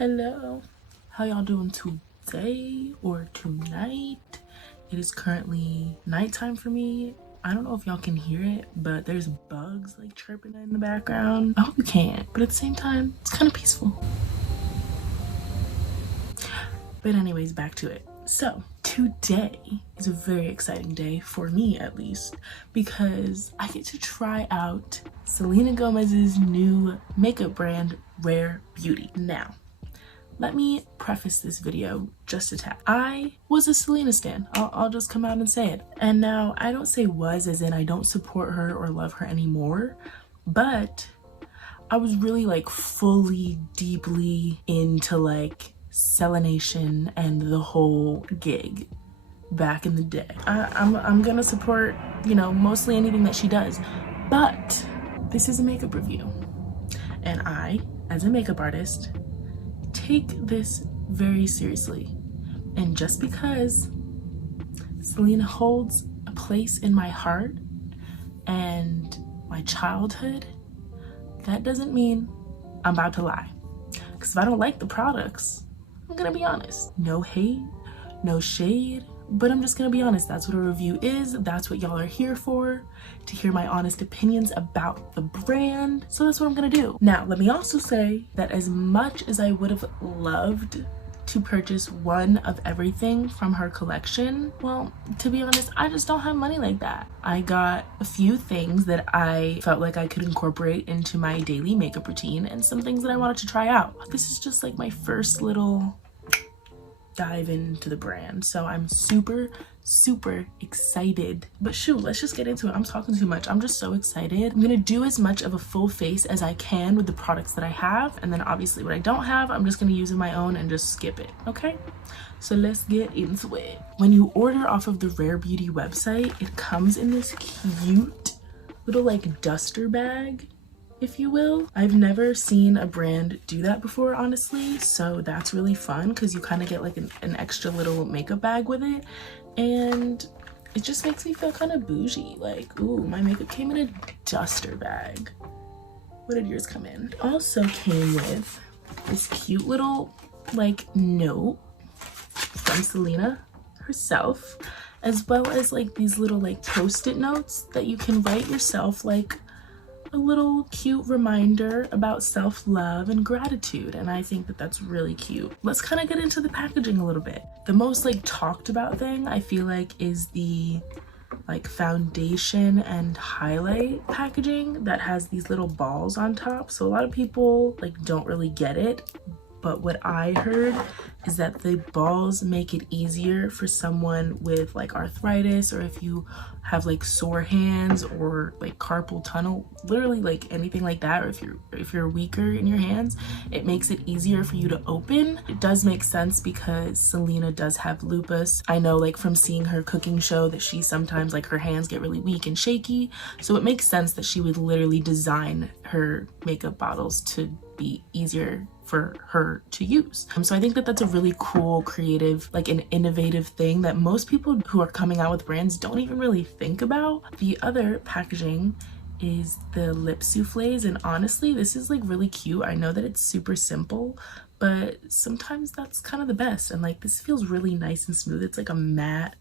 Hello, how y'all doing today or tonight? It is currently nighttime for me. I don't know if y'all can hear it, but there's bugs like chirping in the background. I hope you can, but at the same time, it's kind of peaceful. But anyways, back to it. So today is a very exciting day for me, at least, because I get to try out Selena Gomez's new makeup brand, Rare Beauty. Now, let me preface this video just a tad. I was a Selena stan. I'll just come out and say it. And now I don't say was as in I don't support her or love her anymore, but I was really like fully deeply into like Selenation and the whole gig back in the day. I'm gonna support, you know, mostly anything that she does, but this is a makeup review. And I, as a makeup artist, take this very seriously. And just because Selena holds a place in my heart and my childhood, that doesn't mean I'm about to lie. Because if I don't like the products, I'm gonna be honest. No hate, no shade, but I'm just gonna be honest. That's what a review is. That's what y'all are here for, to hear my honest opinions about the brand. So that's what I'm gonna do. Now, let me also say that as much as I would have loved to purchase one of everything from her collection, well, to be honest, I just don't have money like that. I got a few things that I felt like I could incorporate into my daily makeup routine and some things that I wanted to try out. This is just like my first little dive into the brand, so I'm super excited. But shoot, let's just get into it. I'm talking too much. I'm just so excited. I'm gonna do as much of a full face as I can with the products that I have, and then obviously what I don't have, I'm just gonna use my own and just skip it. Okay, so let's get into it. When you order off of the Rare Beauty website, it comes in this cute little like duster bag, if you will. I've never seen a brand do that before, honestly, so that's really fun because you kind of get like an extra little makeup bag with it, and it just makes me feel kind of bougie. Like, ooh, my makeup came in a duster bag. What did yours come in? It also came with this cute little like note from Selena herself, as well as like these little like post-it notes that you can write yourself, like a little cute reminder about self-love and gratitude, and I think that that's really cute. Let's kind of get into the packaging a little bit. The most like talked about thing I feel like is the like foundation and highlight packaging that has these little balls on top. So a lot of people like don't really get it, but what I heard is that the balls make it easier for someone with like arthritis, or if you have like sore hands or like carpal tunnel, literally like anything like that, or if you're weaker in your hands, it makes it easier for you to open. It does make sense because Selena does have lupus. I know like from seeing her cooking show that she sometimes like her hands get really weak and shaky, so it makes sense that she would literally design her makeup bottles to be easier for her to use. So I think that that's a really cool, creative, like an innovative thing that most people who are coming out with brands don't even really think about. The other packaging is the lip souffles, and honestly, this is like really cute. I know that it's super simple, but sometimes that's kind of the best. And like this feels really nice and smooth. It's like a matte,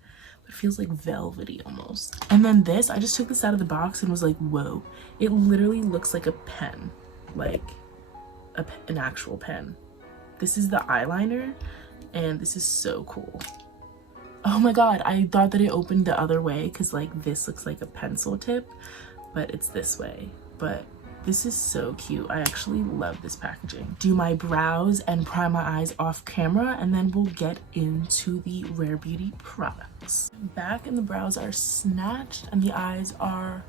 it feels like velvety almost. And then this, I just took this out of the box and was like, whoa, it literally looks like a pen, like an actual pen. This is the eyeliner, and this is so cool. Oh my god, I thought that it opened the other way because like this looks like a pencil tip, but it's this way. But this is so cute. I actually love this packaging. Do my brows and prime my eyes off camera, and then we'll get into the Rare Beauty products. Back and the brows are snatched and the eyes are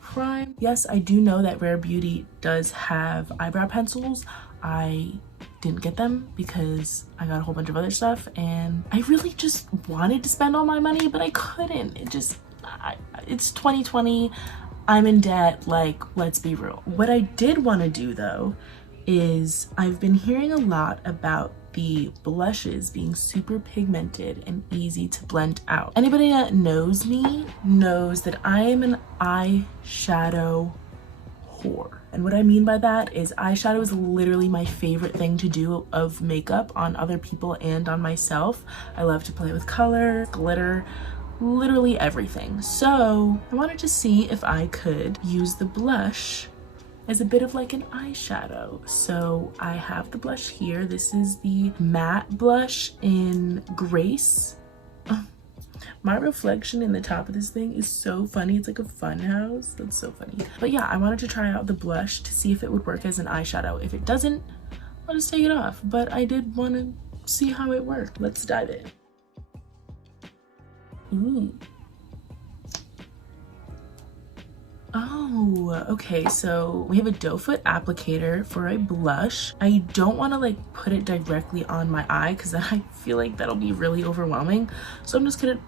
prime. Yes, I do know that Rare Beauty does have eyebrow pencils. I didn't get them because I got a whole bunch of other stuff, and I really just wanted to spend all my money, but I couldn't. It's 2020. I'm in debt, like, let's be real. What I did want to do though is I've been hearing a lot about the blushes being super pigmented and easy to blend out. Anybody that knows me knows that I am an eyeshadow core. And what I mean by that is eyeshadow is literally my favorite thing to do of makeup on other people and on myself. I love to play with color, glitter, literally everything. So I wanted to see if I could use the blush as a bit of like an eyeshadow. So I have the blush here. This is the matte blush in Grace. My reflection in the top of this thing is so funny. It's like a fun house. That's so funny. But yeah, I wanted to try out the blush to see if it would work as an eyeshadow. If it doesn't, I'll just take it off. But I did want to see how it worked. Let's dive in. Ooh. Oh, okay, so we have a doe foot applicator for a blush. I don't want to like put it directly on my eye because then I feel like that'll be really overwhelming. So I'm just gonna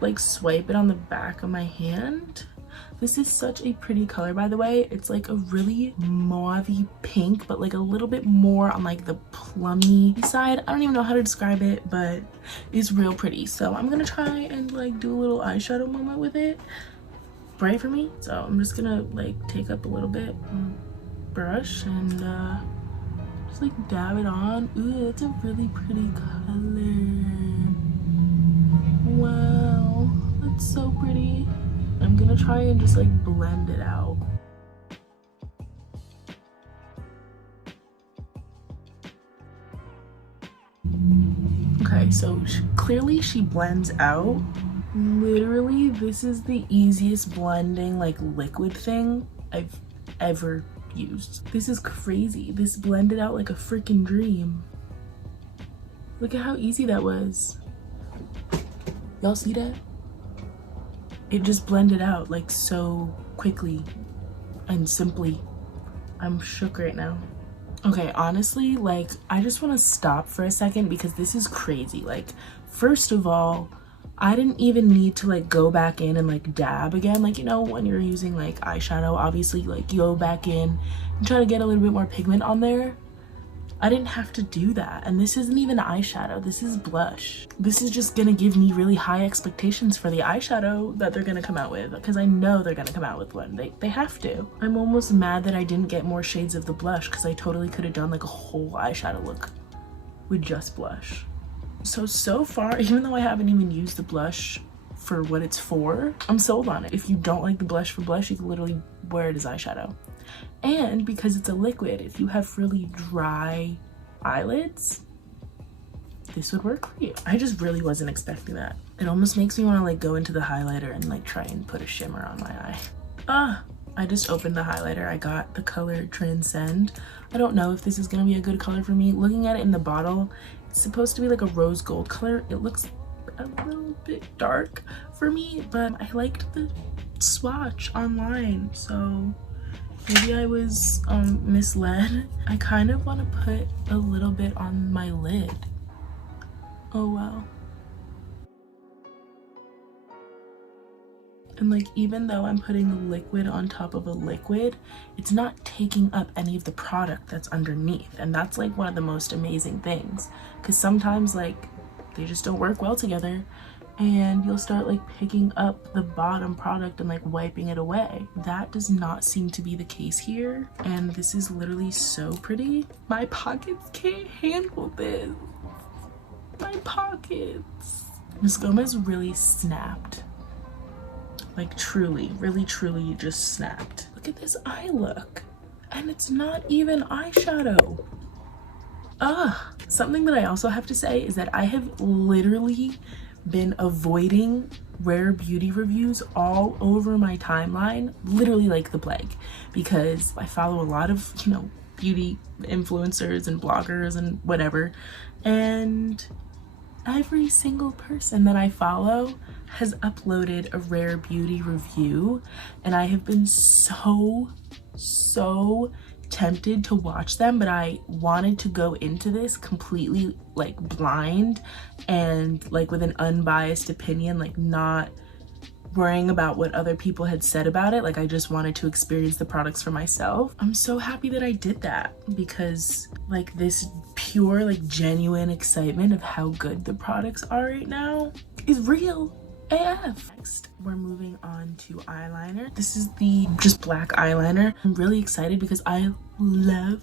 like swipe it on the back of my hand. This is such a pretty color, by the way. It's like a really mauvey pink, but like a little bit more on like the plummy side. I don't even know how to describe it, but it's real pretty. So I'm gonna try and like do a little eyeshadow moment with it. Right for me. So I'm just gonna like take up a little bit brush and just like dab it on. Ooh, it's a really pretty color. Wow, that's so pretty. I'm gonna try and just like blend it out. Okay, so clearly she blends out. Literally, this is the easiest blending like liquid thing I've ever used. This is crazy. This blended out like a freaking dream. Look at how easy that was. Y'all see that? It just blended out like so quickly and simply. I'm shook right now. Okay, honestly, like I just want to stop for a second because this is crazy. Like, first of all, I didn't even need to like go back in and like dab again. Like, you know, when you're using like eyeshadow, obviously like you go back in and try to get a little bit more pigment on there. I didn't have to do that. And this isn't even eyeshadow, this is blush. This is just gonna give me really high expectations for the eyeshadow that they're gonna come out with, because I know they're gonna come out with one. They have to. I'm almost mad that I didn't get more shades of the blush because I totally could have done like a whole eyeshadow look with just blush. So far, even though I haven't even used the blush for what it's for, I'm sold on it. If you don't like the blush for blush, you can literally wear it as eyeshadow. And because it's a liquid, if you have really dry eyelids, this would work for you. I just really wasn't expecting that. It almost makes me want to like go into the highlighter and like try and put a shimmer on my eye. I just opened the highlighter. I got the color Transcend. I don't know if this is gonna be a good color for me. Looking at it in the bottle, it's supposed to be like a rose gold color. It looks a little bit dark for me, but I liked the swatch online, so maybe I was misled. I kind of want to put a little bit on my lid. Oh wow. And like, even though I'm putting a liquid on top of a liquid, it's not taking up any of the product that's underneath. And that's like one of the most amazing things, because sometimes like they just don't work well together and you'll start like picking up the bottom product and like wiping it away. That does not seem to be the case here. And this is literally so pretty. My pockets can't handle this. My pockets. Miss Gomez really snapped. Like truly, really truly just snapped. Look at this eye look. And it's not even eyeshadow. Something that I also have to say is that I have literally been avoiding rare beauty reviews all over my timeline, literally like the plague, because I follow a lot of, you know, beauty influencers and bloggers and whatever, and every single person that I follow has uploaded a rare beauty review, and I have been so tempted to watch them, but I wanted to go into this completely like blind and like with an unbiased opinion, like not worrying about what other people had said about it. Like, I just wanted to experience the products for myself. I'm so happy that I did that, because like this pure like genuine excitement of how good the products are right now is real. AF. Next, we're moving on to eyeliner. This is the just black eyeliner. I'm really excited because I love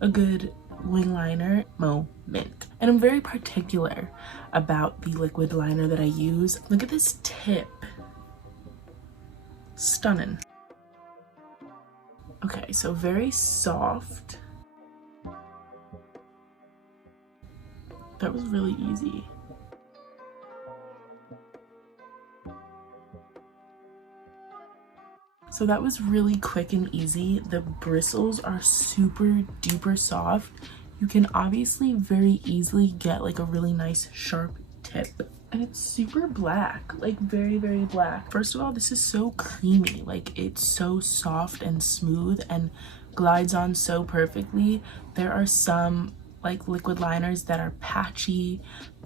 a good wing liner moment. And I'm very particular about the liquid liner that I use. Look at this tip. Stunning. Okay, so very soft. That was really easy. So that was really quick and easy. The bristles are super duper soft. You can obviously very easily get like a really nice sharp tip. And it's super black, like very black. First of all, this is so creamy. Like it's so soft and smooth and glides on so perfectly. There are some like liquid liners that are patchy.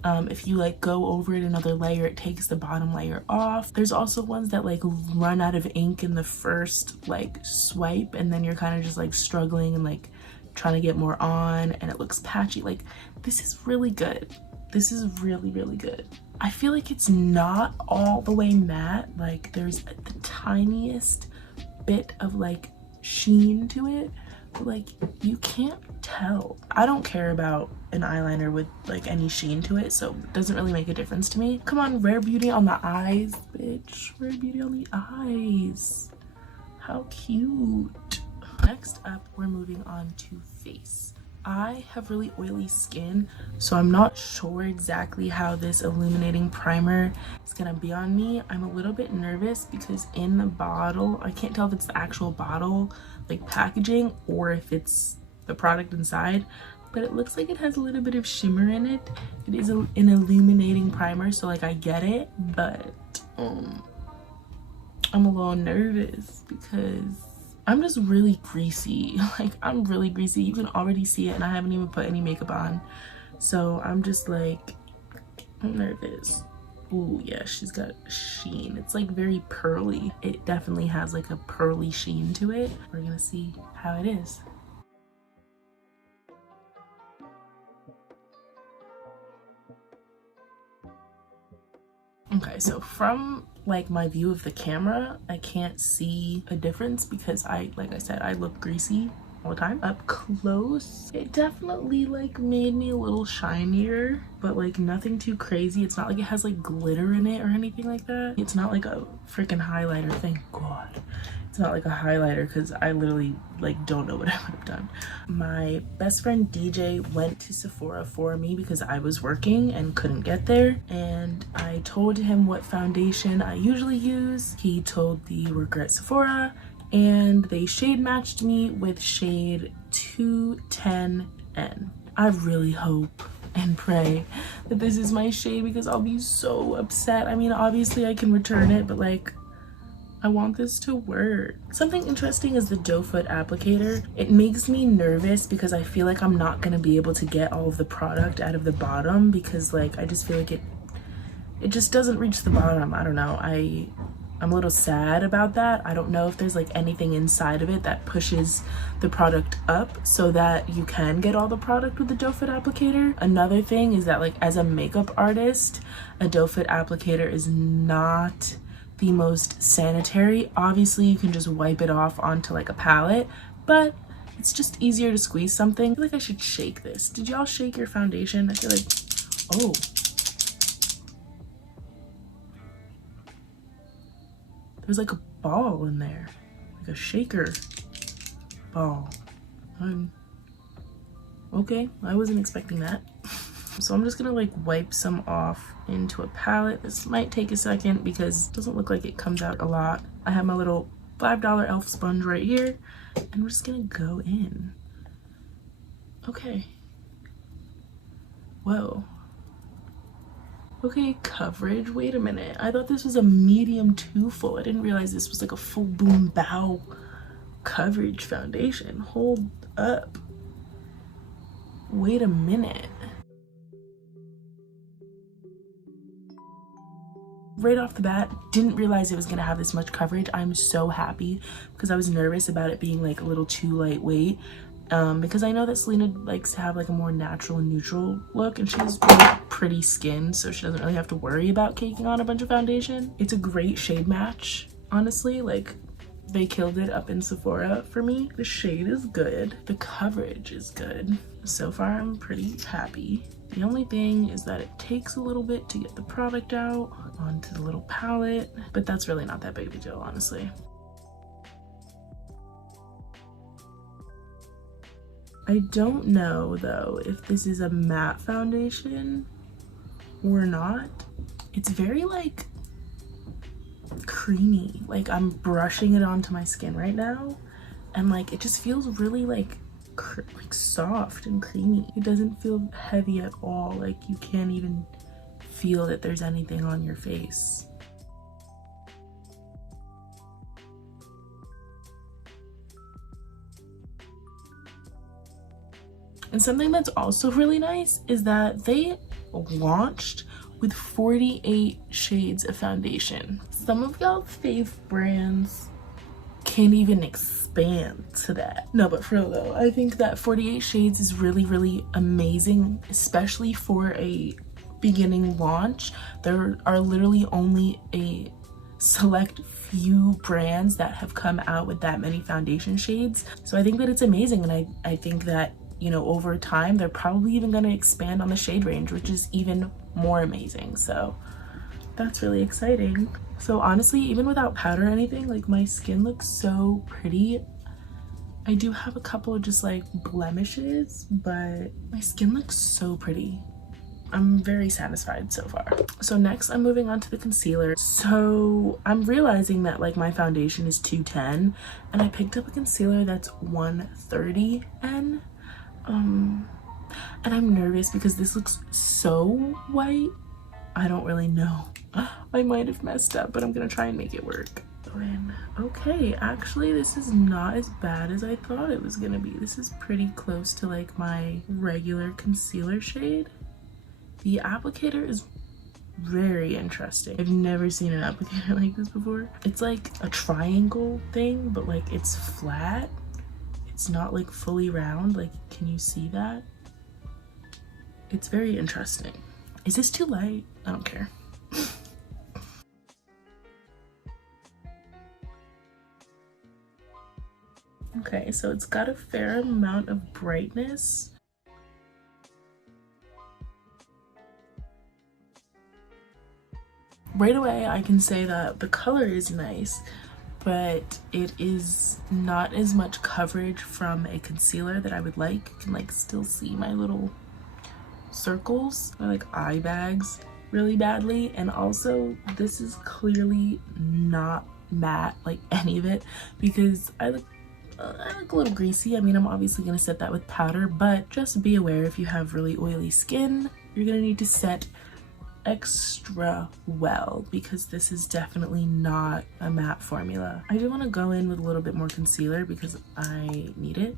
If you like go over it another layer, it takes the bottom layer off. There's also ones that like run out of ink in the first like swipe, and then you're kind of just like struggling and like trying to get more on, and it looks patchy. Like this is really good. This is really good. I feel like it's not all the way matte. Like there's the tiniest bit of like sheen to it, but like you can't tell. I don't care about an eyeliner with like any sheen to it, so it doesn't really make a difference to me. Come on, Rare Beauty on the eyes, bitch. Rare Beauty on the eyes. How cute. Next up, we're moving on to face. I have really oily skin, so I'm not sure exactly how this illuminating primer is gonna be on me. I'm a little bit nervous because in the bottle, I can't tell if it's the actual bottle like packaging or if it's the product inside, but it looks like it has a little bit of shimmer in it. It is an illuminating primer, so like I get it, but I'm a little nervous because I'm just really greasy. Like I'm really greasy. You can already see it, and I haven't even put any makeup on, so I'm just like, I'm nervous. Ooh, yeah, she's got sheen. It's like very pearly. It definitely has like a pearly sheen to it. We're gonna see how it is. Okay, so from like my view of the camera, I can't see a difference because like I said, I look greasy all the time. Up close, it definitely like made me a little shinier, but like nothing too crazy. It's not like it has like glitter in it or anything like that. It's not like a freaking highlighter, thank God. It's not like a highlighter because I literally like don't know what I would have done. My best friend DJ went to Sephora for me because I was working and couldn't get there, and I told him what foundation I usually use. He told the worker at Sephora, and they shade matched me with shade 210N. I really hope and pray that this is my shade because I'll be so upset. I mean, obviously I can return it, but like, I want this to work. Something interesting is the doe foot applicator. It makes me nervous because I feel like I'm not gonna be able to get all of the product out of the bottom because like I just feel like it just doesn't reach the bottom. I don't know. I'm a little sad about that. I don't know if there's like anything inside of it that pushes the product up so that you can get all the product with the doe foot applicator. Another thing is that like as a makeup artist, a doe foot applicator is not the most sanitary. Obviously you can just wipe it off onto like a palette, but it's just easier to squeeze something. I feel like I should shake this. Did y'all shake your foundation? I feel like, oh, there's like a ball in there, like a shaker ball. Okay, I wasn't expecting that. So I'm just gonna like wipe some off into a palette. This might take a second because it doesn't look like it comes out a lot. I have my little $5 e.l.f. sponge right here, and we're just gonna go in. Okay. Whoa. Okay, coverage. Wait a minute. I thought this was a medium to full. I didn't realize this was like a full boom bow coverage foundation. Hold up. Wait a minute. Right off the bat, didn't realize it was gonna have this much coverage. I'm so happy because I was nervous about it being like a little too lightweight. because I know that Selena likes to have like a more natural and neutral look, and she has really pretty skin, so she doesn't really have to worry about caking on a bunch of foundation. It's a great shade match, honestly. Like, they killed it up in Sephora for me. The shade is good, the coverage is good. So far I'm pretty happy. The only thing is that it takes a little bit to get the product out onto the little palette, but that's really not that big of a deal, honestly. I don't know though if this is a matte foundation or not. It's very like creamy. Like, I'm brushing it onto my skin right now, and like it just feels really like soft and creamy. It doesn't feel heavy at all. Like, you can't even feel that there's anything on your face. And something that's also really nice is that they launched with 48 shades of foundation. Some of y'all's fave brands can't even expand to that. No, but for real though, I think that 48 shades is really, really amazing, especially for a beginning launch. There are literally only a select few brands that have come out with that many foundation shades. So I think that it's amazing, and I think that, you know, over time they're probably even going to expand on the shade range, which is even more amazing. So that's really exciting. So honestly, even without powder or anything, like, my skin looks so pretty. I do have a couple of just like blemishes, but my skin looks so pretty. I'm very satisfied so far. So next I'm moving on to the concealer. So I'm realizing that like my foundation is 210 and I picked up a concealer that's 130N. And I'm nervous because this looks so white. I don't really know. I might have messed up, but I'm gonna try and make it work. Okay, actually this is not as bad as I thought it was gonna be. This is pretty close to like my regular concealer shade. The applicator is very interesting. I've never seen an applicator like this before. It's like a triangle thing, but like it's flat. It's not like fully round. Like, can you see that? It's very interesting. Is this too light? I don't care. Okay, so it's got a fair amount of brightness. Right away, I can say that the color is nice, but it is not as much coverage from a concealer that I would like. You can like still see my little circles, or like eye bags, really badly. And also this is clearly not matte, like any of it, because I look a little greasy. I mean, I'm obviously gonna set that with powder, but just be aware, if you have really oily skin, you're gonna need to set extra well, because this is definitely not a matte formula. I do want to go in with a little bit more concealer because I need it.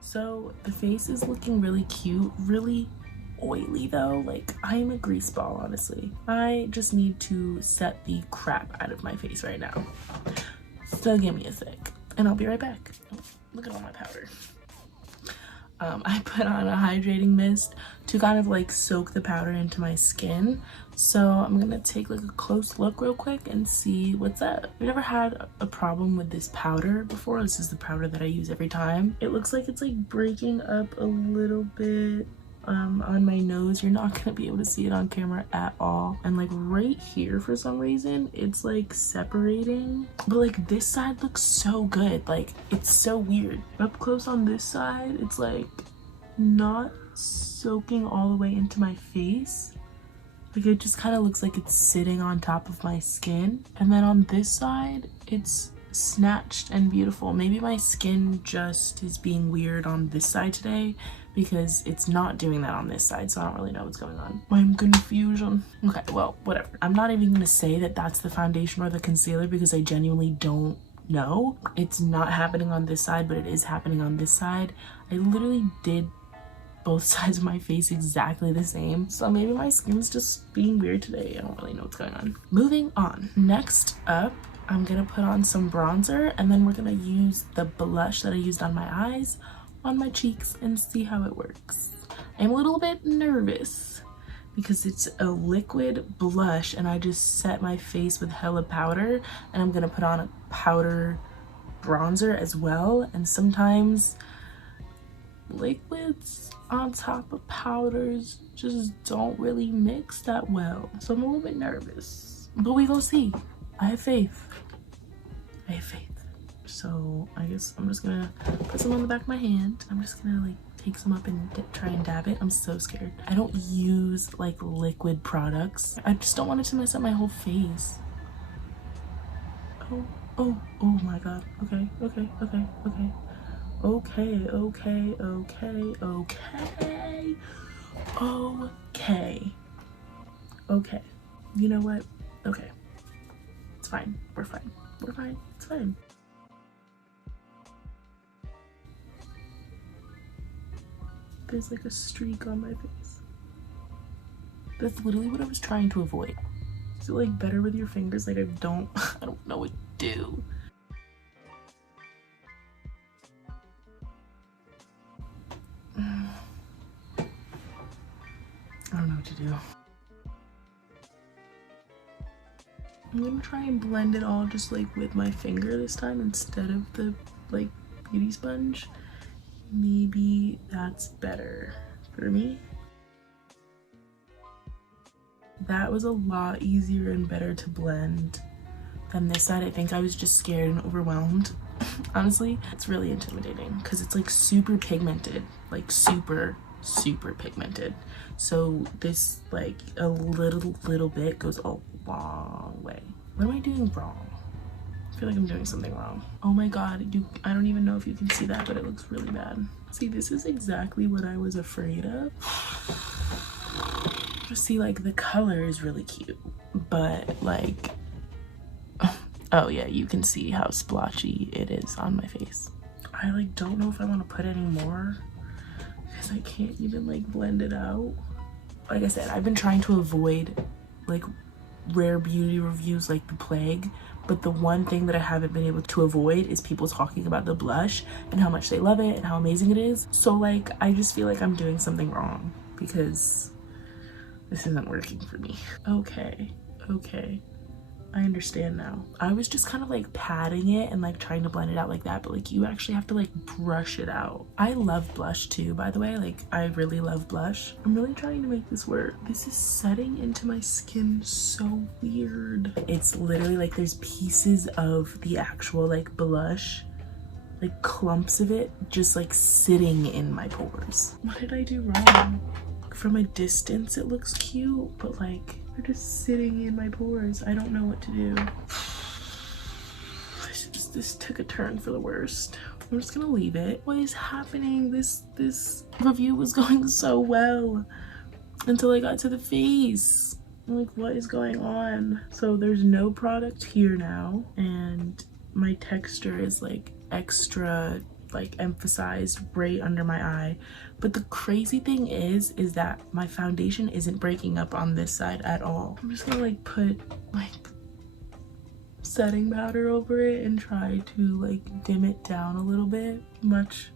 So the face is looking really cute, really oily though. Like, I'm a grease ball, honestly. I just need to set the crap out of my face right now. So give me a sec and I'll be right back. Look at all my powder. I put on a hydrating mist to kind of like soak the powder into my skin. So I'm gonna take like a close look real quick and see what's up. I've never had a problem with this powder before. This is the powder that I use every time. It looks like it's like breaking up a little bit on my nose. You're not gonna be able to see it on camera at all. And like right here, for some reason, it's like separating. But like this side looks so good. Like, it's so weird. Up close on this side, it's like not soaking all the way into my face. Like, it just kind of looks like it's sitting on top of my skin. And then on this side, it's snatched and beautiful. Maybe my skin just is being weird on this side today, because it's not doing that on this side, so I don't really know what's going on. I'm confusion. Okay, well, whatever. I'm not even gonna say that that's the foundation or the concealer, because I genuinely don't know. It's not happening on this side, but it is happening on this side. I literally did both sides of my face exactly the same, so maybe my skin's just being weird today. I don't really know what's going on. Moving on. Next up, I'm gonna put on some bronzer, and then we're gonna use the blush that I used on my eyes on my cheeks and see how it works. I'm a little bit nervous because it's a liquid blush and I just set my face with hella powder, and I'm gonna put on a powder bronzer as well, and sometimes liquids on top of powders just don't really mix that well, so I'm a little bit nervous, but we gonna see. I have faith. I have faith. So I guess I'm just gonna put some on the back of my hand. I'm just gonna like take some up and try and dab it. I'm so scared. I don't use like liquid products. I just don't want it to mess up my whole face. Oh my god. Okay. Okay. You know what? Okay. It's fine. We're fine. It's fine. There's like a streak on my face. That's literally what I was trying to avoid. Is it like better with your fingers? Like I don't know what to do. I don't know what to do. I'm gonna try and blend it all just like with my finger this time instead of the like beauty sponge. Maybe that's better for me. That was a lot easier and better to blend than this side. I think I was just scared and overwhelmed. Honestly, it's really intimidating because it's like super pigmented, like super pigmented. So this like a little bit goes a long way. What am I doing wrong? I feel like I'm doing something wrong. Oh my god, I don't even know if you can see that, but it looks really bad. See, this is exactly what I was afraid of. See, like the color is really cute, but like, oh yeah, you can see how splotchy it is on my face. I like don't know if I want to put any more because I can't even like blend it out. Like I said, I've been trying to avoid like rare beauty reviews like the plague, but the one thing that I haven't been able to avoid is people talking about the blush and how much they love it and how amazing it is. So like I just feel like I'm doing something wrong because this isn't working for me. Okay, I understand now. I was just kind of like patting it and like trying to blend it out like that, but like you actually have to like brush it out. I love blush too, by the way. Like I really love blush. I'm really trying to make this work. This is setting into my skin so weird. It's literally like there's pieces of the actual like blush, like clumps of it just like sitting in my pores. What did I do wrong? From a distance it looks cute, but like they're just sitting in my pores. I don't know what to do. This took a turn for the worst. I'm just gonna leave it. What is happening? This review was going so well until I got to the face. I'm like, what is going on? So there's no product here now, and my texture is like extra like emphasized right under my eye. But the crazy thing is that my foundation isn't breaking up on this side at all. I'm just gonna like put like setting powder over it and try to like dim it down a little bit. Much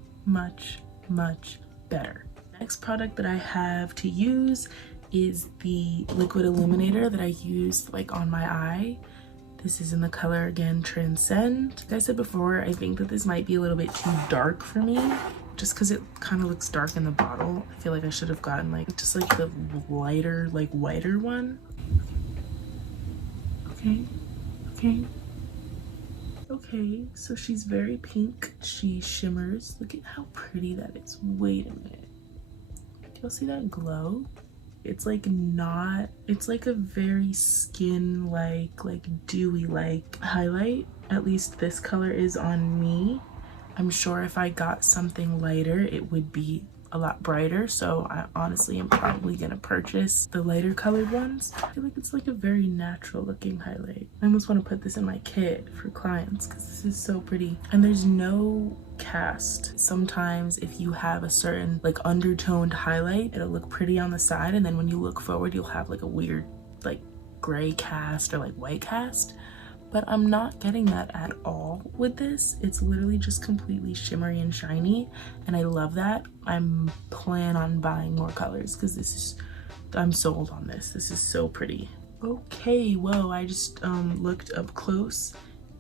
better. Next product that I have to use is the liquid illuminator that I used like on my eye. This is in the color, again, Transcend. Like I said before, I think that this might be a little bit too dark for me, just because it kind of looks dark in the bottle. I feel like I should have gotten like just like the lighter, like whiter one. Okay, so she's very pink. She shimmers. Look at how pretty that is. Wait a minute. Do y'all see that glow? It's like not, it's like a very skin like dewy like highlight. At least this color is on me. I'm sure if I got something lighter it would be a lot brighter, so I honestly am probably gonna purchase the lighter colored ones. I feel like it's like a very natural looking highlight. I almost want to put this in my kit for clients because this is so pretty. And there's no cast. Sometimes if you have a certain like undertoned highlight, it'll look pretty on the side, and then when you look forward you'll have like a weird like gray cast or like white cast. but I'm not getting that at all with this. It's literally just completely shimmery and shiny, and I love that. I'm plan on buying more colors because this is, I'm sold on this. This is so pretty. Okay, whoa, I just looked up close.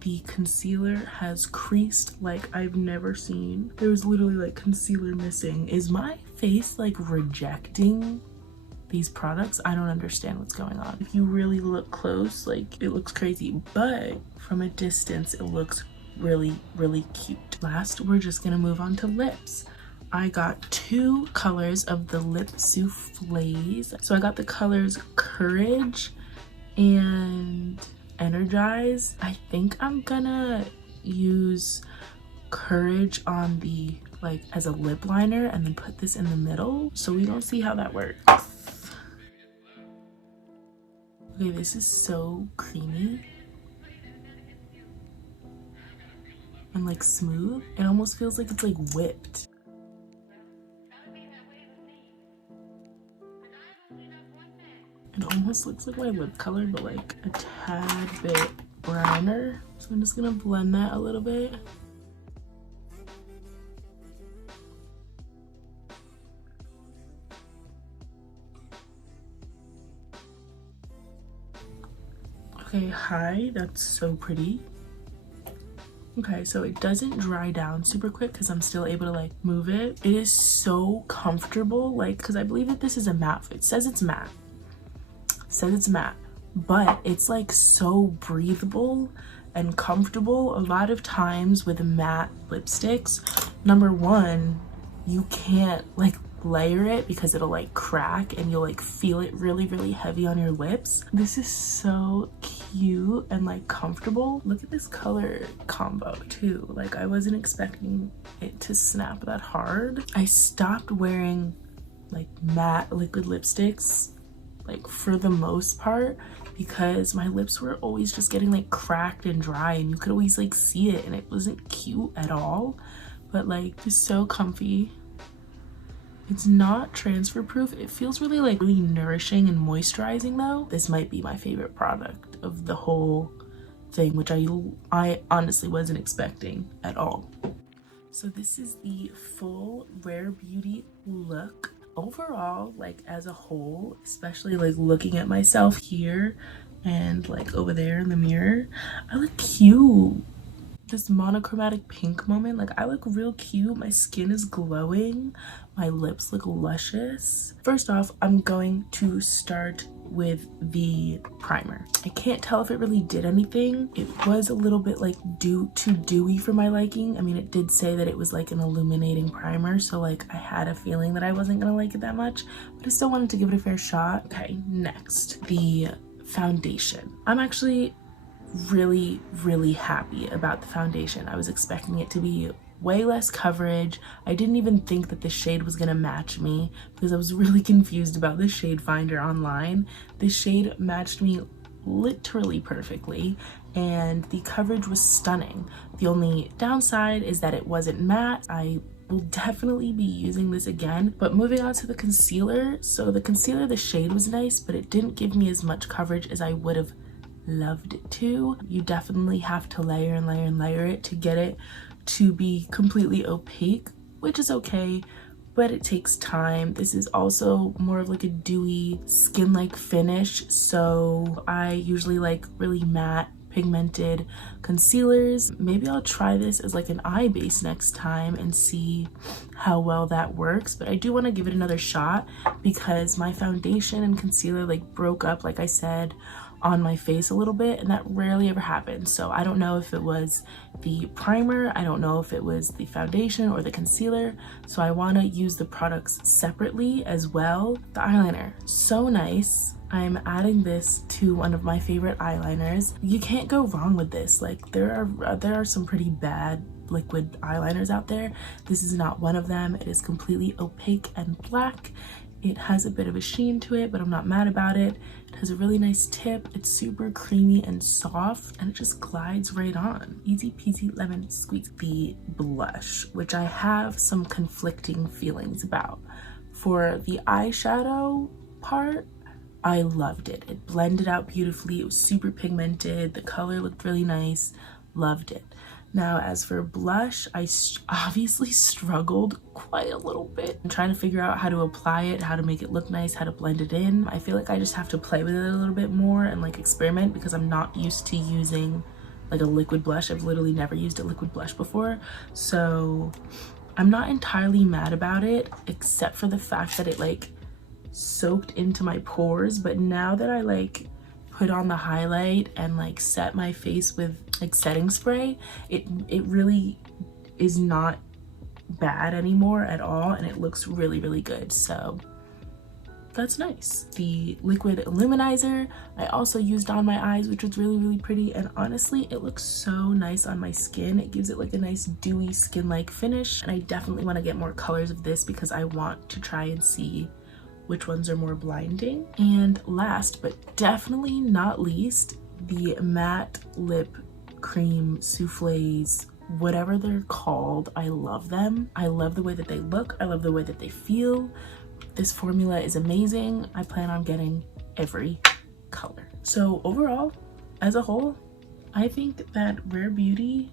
The concealer has creased like I've never seen. There was literally like concealer missing. Is my face like rejecting these products? I don't understand what's going on. If you really look close, like it looks crazy, but from a distance it looks really, really cute. Last, we're just gonna move on to lips. I got 2 colors of the lip souffles. So I got the colors Courage and Energize. I think I'm gonna use Courage on the like as a lip liner and then put this in the middle. So we don't see how that works. Okay, this is so creamy and like smooth. It almost feels like it's like whipped. It almost looks like my lip color, but like a tad bit browner. So I'm just gonna blend that a little bit. Okay, hi, that's so pretty. Okay, so it doesn't dry down super quick because I'm still able to like move it. It is so comfortable, like, because I believe that this is a matte. It says it's matte. But it's like so breathable and comfortable. A lot of times with matte lipsticks, number one, you can't like layer it because it'll like crack and you'll like feel it really, really heavy on your lips. This is so cute and like comfortable. Look at this color combo too. Like I wasn't expecting it to snap that hard. I stopped wearing like matte liquid lipsticks like for the most part because my lips were always just getting like cracked and dry and you could always like see it and it wasn't cute at all. But like it's so comfy. It's not transfer proof. It feels really like really nourishing and moisturizing though. This might be my favorite product of the whole thing, which I honestly wasn't expecting at all. So this is the full Rare Beauty look. Overall, like as a whole, especially like looking at myself here and like over there in the mirror, I look cute. This monochromatic pink moment, like I look real cute. My skin is glowing, my lips look luscious. First off, I'm going to start with the primer. I can't tell if it really did anything. It was a little bit like too dewy for my liking. I mean, it did say that it was like an illuminating primer, so like I had a feeling that I wasn't gonna like it that much, but I still wanted to give it a fair shot. Okay, next, the foundation. I'm actually really, really happy about the foundation. I was expecting it to be way less coverage. I didn't even think that the shade was gonna match me because I was really confused about the shade finder online. The shade matched me literally perfectly and the coverage was stunning. The only downside is that it wasn't matte. I will definitely be using this again. But moving on to the concealer. So the concealer, the shade was nice, but it didn't give me as much coverage as I would have loved it to. You definitely have to layer and layer and layer it to get it to be completely opaque, which is okay, but it takes time. This is also more of like a dewy skin-like finish, so I usually like really matte pigmented concealers. Maybe I'll try this as like an eye base next time and see how well that works, but I do want to give it another shot because my foundation and concealer like broke up, like I said, on my face a little bit, and that rarely ever happens. So I don't know if it was the primer, I don't know if it was the foundation or the concealer, so I want to use the products separately as well. The eyeliner, so nice. I'm adding this to one of my favorite eyeliners. You can't go wrong with this. Like there are some pretty bad liquid eyeliners out there. This is not one of them. It is completely opaque and black. It has a bit of a sheen to it, but I'm not mad about it. It has a really nice tip. It's super creamy and soft, and it just glides right on. Easy peasy lemon squeeze. The blush, which I have some conflicting feelings about. For the eyeshadow part, I loved it. It blended out beautifully. It was super pigmented. The color looked really nice. Loved it. Now, as for blush, I obviously struggled quite a little bit. I'm trying to figure out how to apply it, how to make it look nice, how to blend it in. I feel like I just have to play with it a little bit more and like experiment, because I'm not used to using like a liquid blush. I've literally never used a liquid blush before. So I'm not entirely mad about it, except for the fact that it like soaked into my pores. But now that I like put on the highlight and like set my face with like setting spray, it really is not bad anymore at all, and it looks really, really good. So that's nice. The liquid illuminizer I also used on my eyes, which was really, really pretty, and honestly it looks so nice on my skin. It gives it like a nice dewy skin-like finish, and I definitely want to get more colors of this because I want to try and see which ones are more blinding. And last but definitely not least, the matte lip cream souffles, whatever they're called. I love them. I love the way that they look. I love the way that they feel. This formula is amazing. I plan on getting every color. So overall, as a whole, I think that Rare Beauty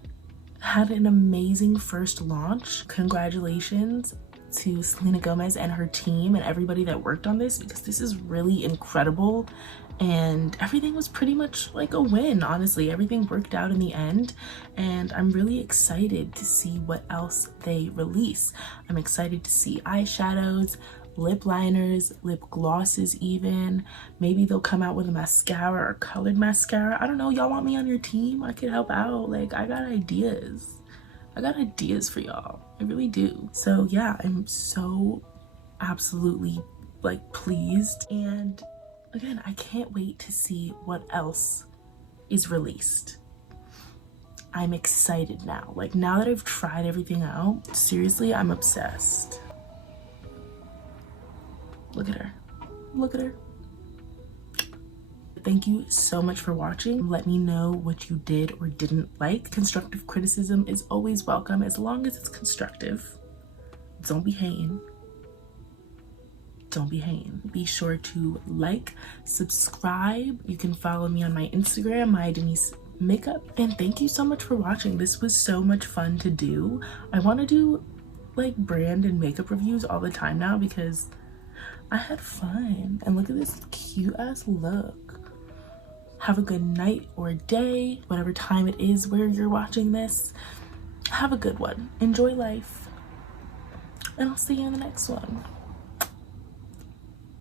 had an amazing first launch. Congratulations to Selena Gomez and her team and everybody that worked on this, because this is really incredible, and everything was pretty much like a win. Honestly, everything worked out in the end, and I'm really excited to see what else they release. I'm excited to see eyeshadows, lip liners, lip glosses even. Maybe they'll come out with a mascara or colored mascara. I don't know. Y'all want me on your team? I could help out. Like, I got ideas. I got ideas for y'all. I really do. So yeah, I'm so absolutely like pleased. And again, I can't wait to see what else is released. I'm excited now. Like, now that I've tried everything out, seriously, I'm obsessed. Look at her. Look at her. Thank you so much for watching. Let me know what you did or didn't like. Constructive criticism is always welcome, as long as it's constructive. Don't be hating. Don't be hating. Be sure to like, subscribe. You can follow me on my Instagram, Maya Denise Makeup. And thank you so much for watching. This was so much fun to do. I want to do like brand and makeup reviews all the time now, because I had fun. And look at this cute ass look. Have a good night or day, whatever time it is where you're watching this. Have a good one. Enjoy life. And I'll see you in the next one.